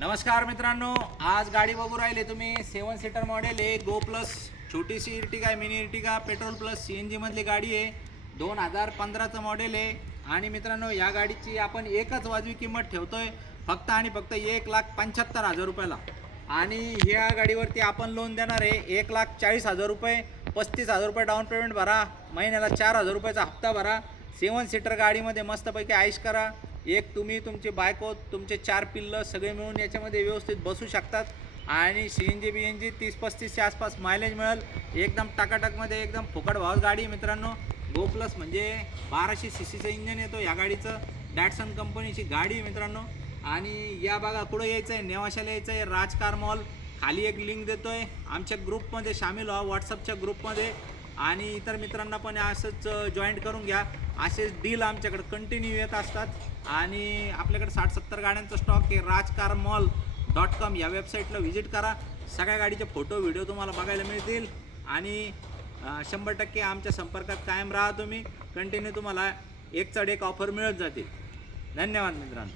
नमस्कार मित्रांनो, आज गाडी बघू राहिले तुम्ही 7 सीटर मॉडेल आहे, गो प्लस छोटीशी Ertiga, mini Ertiga, petrol plus CNG मधली गाडी आहे। 2015चं मॉडेल आहे आणि मित्रांनो या गाडीची आपण एकच वाजवी किंमत ठेवतोय फक्त आणि फक्त 1,75,000 रुपयाला। आणि ह्या गाडीवरती आपण लोन देणार आहे 1,40,000 रुपये। 35,000 रुपये डाऊन पेमेंट भरा, महिन्याला 4,000 रुपयाचा हप्ता भरा। 7 सीटर गाडीमध्ये मस्तपैकी ऐश करा। एक तुम्ही, तुमची बायको, तुमचे 4 पिल्लं सगळे मिळून याच्यामध्ये व्यवस्थित बसू शकतात आणि CNG BNG 30-35च्या आसपास मायलेज मिळेल। एकदम टाकाटाकमध्ये एकदम फुकट भावात गाडी मित्रांनो। गो प्लस म्हणजे 1200 CCचं इंजन येतो या गाडीचं, डॅटसन कंपनीची गाडी मित्रांनो। आणि या बघा कुठं यायचं आहे, नेवाशाला यायचं आहे, राज कार मॉल। खाली एक लिंक देतोय, आमच्या ग्रुपमध्ये सामील व्हा, व्हॉट्सअपच्या ग्रुपमध्ये, आणि इतर मित्रांना पण असंच जॉईंट करून घ्या। असेच डील आमच्याकडे कंटिन्यू येत असतात आणि आपल्याकडे 60-70 गाड्यांचा स्टॉक आहे। rajcarmall.com या वेबसाईटला व्हिजिट करा, सगळ्या गाडीचे फोटो व्हिडिओ तुम्हाला बघायला मिळतील आणि 100% आमच्या संपर्कात कायम राहा तुम्ही। कंटिन्यू तुम्हाला एक चढ एक ऑफर मिळत जातील। धन्यवाद मित्रांनो।